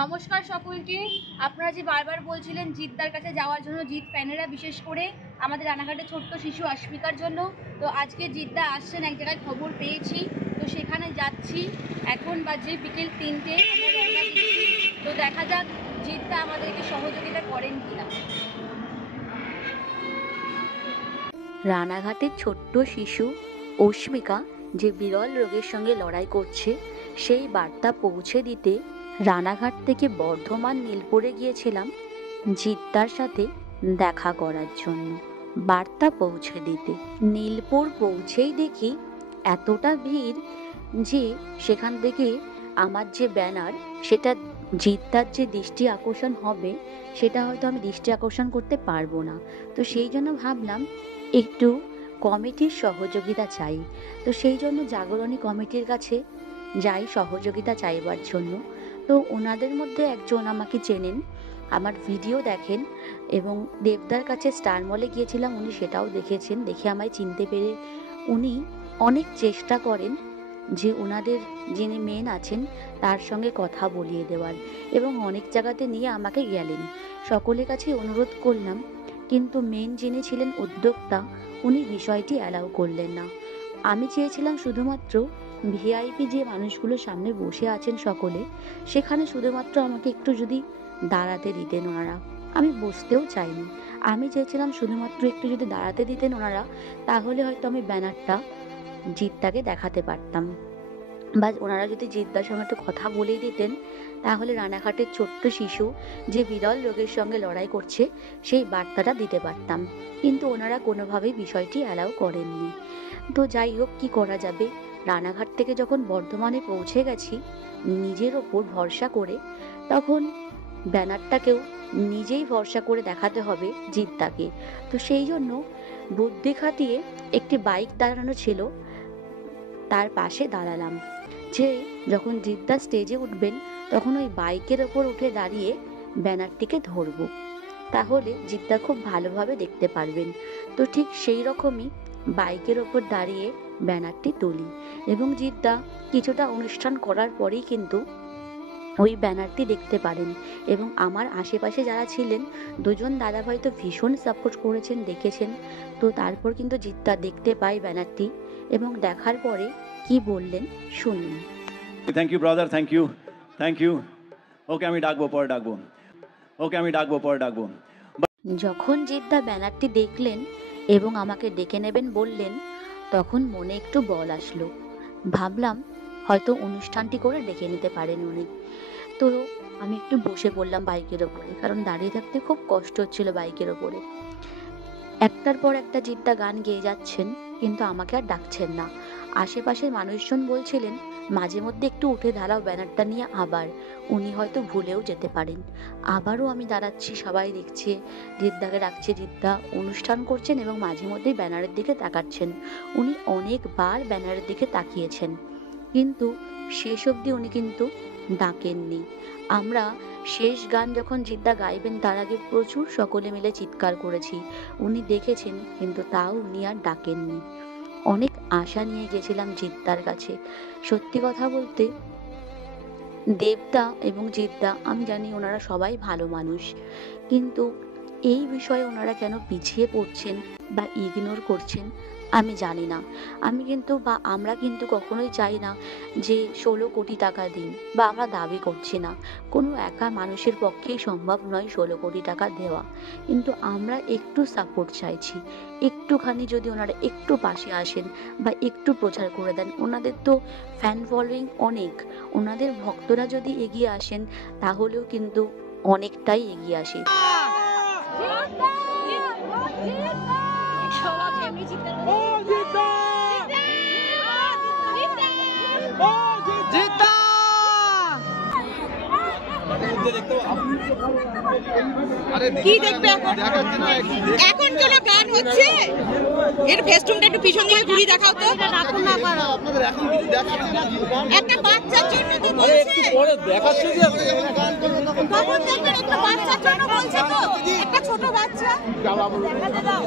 নমস্কার সকলকে। আপনারা যে বারবার বলছিলেন জিদ্দার কাছে যাওয়ার জন্য, জিদ ফ্যানেরা বিশেষ করে আমাদের রানাঘাটে ছোট্ট শিশু অস্মিকার জন্য, তো আজকে জিদ্দা আসছেন এক জায়গায় খবর পেয়েছি, তো সেখানে যাচ্ছি। এখন বাজে বিকেল 3টে, আমরা রওনা দিচ্ছি। তো দেখা যাক জিদ্দা আমাদেরকে সহযোগিতা করেন কিনা। রানাঘাটের ছোট্ট শিশু অস্মিকা যে বিরল রোগের সঙ্গে লড়াই করছে, সেই বার্তা পৌঁছে দিতে রানাঘাট থেকে বর্ধমান নীলপুরে গিয়েছিলাম জিদ্দার সাথে দেখা করার জন্য, বার্তা পৌঁছে দিতে। নীলপুর পৌঁছেই দেখি এতটা ভিড় যে সেখান থেকে আমার যে ব্যানার, সেটা জিদ্দার যে দৃষ্টি আকর্ষণ হবে, সেটা হয়তো আমি দৃষ্টি আকর্ষণ করতে পারবো না। তো সেই জন্য ভাবলাম একটু কমিটির সহযোগিতা চাই। তো সেই জন্য জাগরণী কমিটির কাছে যাই সহযোগিতা চাইবার জন্য। তো ওনাদের মধ্যে একজন আমাকে চেনেন, আমার ভিডিও দেখেন, এবং দেবদার কাছে স্টার মলে গিয়েছিলাম, উনি সেটাও দেখেছেন। দেখে আমায় চিনতে পেরে উনি অনেক চেষ্টা করেন যে ওনাদের যিনি মেন আছেন তার সঙ্গে কথা বলিয়ে দেওয়ার, এবং অনেক জায়গাতে নিয়ে আমাকে গেলেন। সকলের কাছে অনুরোধ করলাম, কিন্তু মেন যিনি ছিলেন উদ্যোক্তা, উনি বিষয়টি অ্যালাউ করলেন না। আমি চেয়েছিলাম শুধুমাত্র ভিআইপি যে মানুষগুলো সামনে বসে আছেন সকলে, সেখানে শুধুমাত্র আমাকে একটু যদি দাঁড়াতে দিতেন ওনারা। আমি বসতেও চাইনি, আমি চেয়েছিলাম শুধুমাত্র একটু যদি দাঁড়াতে দিতেন ওনারা, তাহলে হয়তো আমি ব্যানারটা জিদ্দাকে দেখাতে পারতাম, বা ওনারা যদি জিদ্দার সঙ্গে একটু কথা বলেই দিতেন, তাহলে রানাঘাটের ছোট্ট শিশু যে বিরল রোগের সঙ্গে লড়াই করছে, সেই বার্তাটা দিতে পারতাম। কিন্তু ওনারা কোনোভাবেই বিষয়টি অ্যালাউ করেননি। তো যাই হোক, কি করা যাবে, রানাঘাট থেকে যখন বর্ধমানে পৌঁছে গেছি নিজের ওপর ভরসা করে, তখন ব্যানারটাকেও নিজেই ভরসা করে দেখাতে হবে জিদ্দাকে। তো সেই জন্য বুদ্ধি খাটিয়ে একটি বাইক দাঁড়ানো ছিল, তার পাশে দাঁড়ালাম, যে যখন জিদ্দা স্টেজে উঠবেন তখন ওই বাইকের ওপর উঠে দাঁড়িয়ে ব্যানারটিকে ধরব, তাহলে জিদ্দা খুব ভালোভাবে দেখতে পারবেন। তো ঠিক সেই রকমই বাইকের ওপর দাঁড়িয়ে ব্যানারটি তুলি, এবং জিদ্দা কিছুটা অনুষ্ঠান করার পরেই কিন্তু ওই ব্যানারটি দেখতে পারেন। এবং আমার আশেপাশে যারা ছিলেন, দুজন দাদাভাই তো ভীষণ সাপোর্ট করেছেন, দেখেছেন। তো তারপর কিন্তু জিদ্দা দেখতে পাই ব্যানারটি, এবং দেখার পরে কি বললেন শুনুন। Thank you brother, thank you, thank you. Okay আমি ডাকবো, পরে ডাকবো। ওকে আমি ডাকবো, পরে ডাকবো। যখন জিদ্দা ব্যানারটি দেখলেন এবং আমাকে ডেকে নেবেন বললেন, তখন মনে একটু বল আসলো। ভাবলাম হয়তো অনুষ্ঠানটি করে ডেকে নিতে পারেন উনি। তো আমি একটু বসে পড়লাম বাইকের ওপরে, কারণ দাঁড়িয়ে থাকতে খুব কষ্ট হচ্ছিল বাইকের ওপরে। একটার পর একটা জিদ্দা গান গেয়ে যাচ্ছেন, কিন্তু আমাকে আর ডাকছেন না। আশেপাশের মানুষজন বলছিলেন মাঝে মধ্যে একটু উঠে দাঁড়াও ব্যানারটা নিয়ে, আবার উনি হয়তো ভুলেও যেতে পারেন। আবারও আমি দাঁড়াচ্ছি, সবাই দেখছে জিদ্দাকে ডাকছে, জিদ্দা অনুষ্ঠান করছেন এবং মাঝে মধ্যেই ব্যানারের দিকে তাকাচ্ছেন। উনি অনেকবার ব্যানারের দিকে তাকিয়েছেন, কিন্তু শেষ অবধি উনি কিন্তু ডাকেননি। আমরা শেষ গান যখন জিদ্দা গাইবেন তার আগে প্রচুর সকলে মিলে চিৎকার করেছি, উনি দেখেছেন, কিন্তু তাও উনি আর ডাকেননি। অনেক আশা নিয়ে গেছিলাম জিদ্দার কাছে। সত্যি কথা বলতে দেবদা এবং জিদ্দা, আমি জানি ওনারা সবাই ভালো মানুষ, কিন্তু এই বিষয়ে ওনারা কেন পিছিয়ে পড়ছেন বা ইগনোর করছেন আমি জানি না। আমরা কিন্তু কখনোই চাই না যে 16 কোটি টাকা দিন, বা আমরা দাবি করছি না, কোনো একা মানুষের পক্ষেই সম্ভব নয় 16 কোটি টাকা দেওয়া, কিন্তু আমরা একটু সাপোর্ট চাইছি। একটুখানি যদি ওনারা একটু পাশে আসেন বা একটু প্রচার করে দেন, ওনাদের তো ফ্যান ফলোয়িং অনেক, ওনাদের ভক্তরা যদি এগিয়ে আসেন তাহলেও কিন্তু অনেকটাই এগিয়ে আসে। কি দেখবে এখন চলো গান হচ্ছে, এর ফেস্টুনটা একটু পিছন দিকে ঘুরিয়ে দেখাও তো। একটা বাচ্চার জন্য তো বলছে, দেখাচ্ছে যে তখন দেখবেন একটা বাচ্চার জন্য বলছে, তো একটা ছোট বাচ্চা দেখাতে দাও।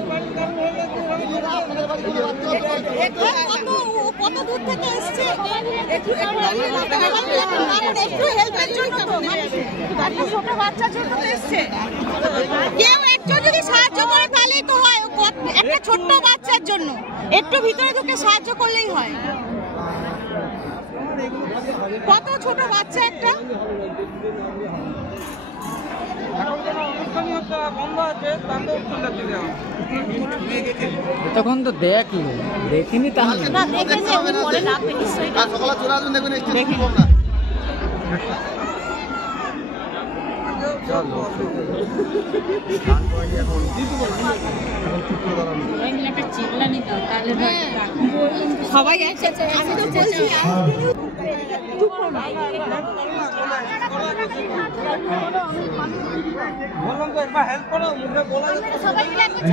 কত দূর থেকে এসছে, একটু হেল্পের জন্য বাচ্চার জন্য তো এসছে, কেউ একটু যদি সাহায্য করে তাহলেই তো হয়। একটা ছোট্ট বাচ্চার জন্য একটু ভিতরে ঢুকে সাহায্য করলেই হয়। কত ছোট বাচ্চা একটা। তখন তো দেখিনি তাহলে না দেখেছে, উনি পরে ডাকবে নিশ্চয়ই। সকালে চলে আসবেন, দেখবেন দেখি। সবাই একসাথে, আমি তো বলছি সবাই মিলে একটু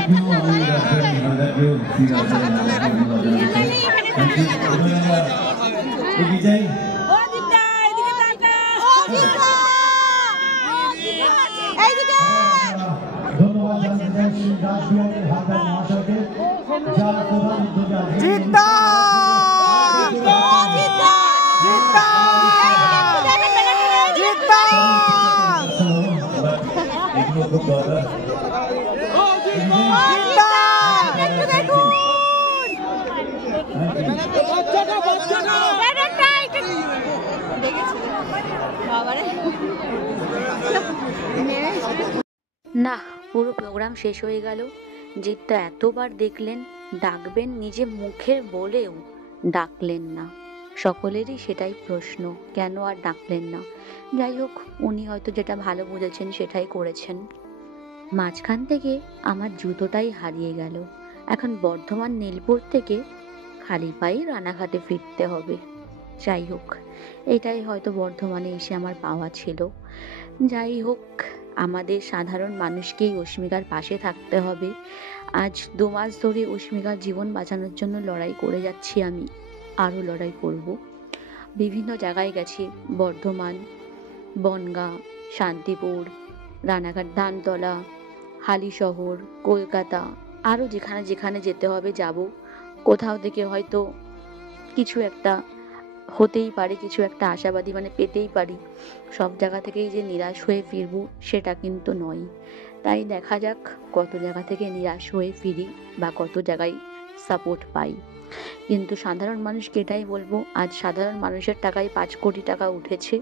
না, পুরো প্রোগ্রাম শেষ হয়ে গেল। জিতটা এতবার দেখলেন, ডাকবেন নিজে মুখে বলেও ডাকলেন না। সকলেরই সেটাই প্রশ্ন, কেন আর ডাকলেন না? যাই হোক, উনি হয়তো যেটা ভালো বুঝেছেন সেটাই করেছেন। মাঝখান থেকে আমার জুতোটাই হারিয়ে গেল। এখন বর্ধমান নীলপুর থেকে খালি পায়ে রানাঘাটে ফিরতে হবে। যাই হোক, এটাই হয়তো বর্ধমানে এসে আমার পাওয়া ছিল। যাই হোক, আমাদের সাধারণ মানুষকেই অস্মিকার পাশে থাকতে হবে। আজ 2 মাস ধরে অস্মিকার জীবন বাঁচানোর জন্য লড়াই করে যাচ্ছি আমি, আরও লড়াই করব। বিভিন্ন জায়গায় গেছি, বর্ধমান, বনগাঁ, শান্তিপুর, রানাঘাট, ধানতলা, হালিশহর, কলকাতা, আরও যেখানে যেখানে যেতে হবে যাব। কোথাও থেকে হয়তো কিছু একটা হতেই পারে, কিছু একটা আশাবাদী পেতেই পারি। সব জায়গা থেকেই যে নিরাশ হয়ে ফিরবো সেটা কিন্তু নয়। তাই দেখা যাক কত জায়গা থেকে নিরাশ হয়ে ফিরি বা কত জায়গায় সাপোর্ট পাই। কিন্তু সাধারণ মানুষকে এটাই বলবো, আজ সাধারণ মানুষের টাকায় 5 কোটি টাকা উঠেছে,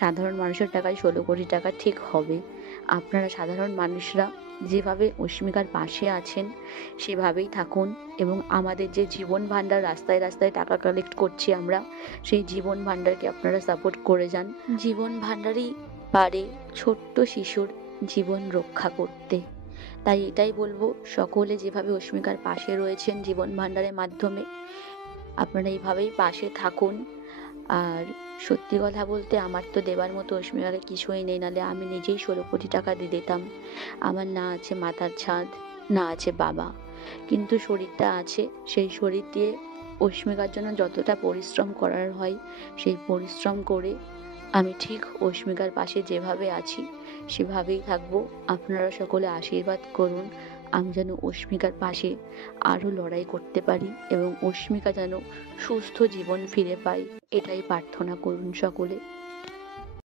সাধারণ মানুষের টাকায় 16 কোটি টাকা ঠিক হবে। আপনারা সাধারণ মানুষরা যেভাবে অস্মিকার পাশে আছেন সেভাবেই থাকুন, এবং আমাদের যে জীবন ভাণ্ডার রাস্তায় রাস্তায় টাকা কালেক্ট করছি আমরা, সেই জীবন ভাণ্ডারকে আপনারা সাপোর্ট করে যান। জীবন ভাণ্ডারই পারে ছোট্ট শিশুর জীবন রক্ষা করতে। তাই এটাই বলবো, সকলে যেভাবে অস্মিকার পাশে রয়েছেন জীবন ভাণ্ডারের মাধ্যমে, আপনারা এইভাবেই পাশে থাকুন। আর সত্যি কথা বলতে, আমার তো দেবার মতো অস্মিকাকে কিছুই নেই, নাহলে আমি নিজেই 16 কোটি টাকা দিয়ে দিতাম। আমার না আছে মাথার ছাদ, না আছে বাবা, কিন্তু শরীরটা আছে। সেই শরীর দিয়ে অস্মিকার জন্য যতটা পরিশ্রম করার হয় সেই পরিশ্রম করে আমি ঠিক অস্মিকার পাশে যেভাবে আছি সেভাবেই থাকবো। আপনারা সকলে আশীর্বাদ করুন, আমি যেন অস্মিকার পাশে আরও লড়াই করতে পারি এবং অস্মিকা যেন সুস্থ জীবন ফিরে পায়, এটাই প্রার্থনা করুন সকলে।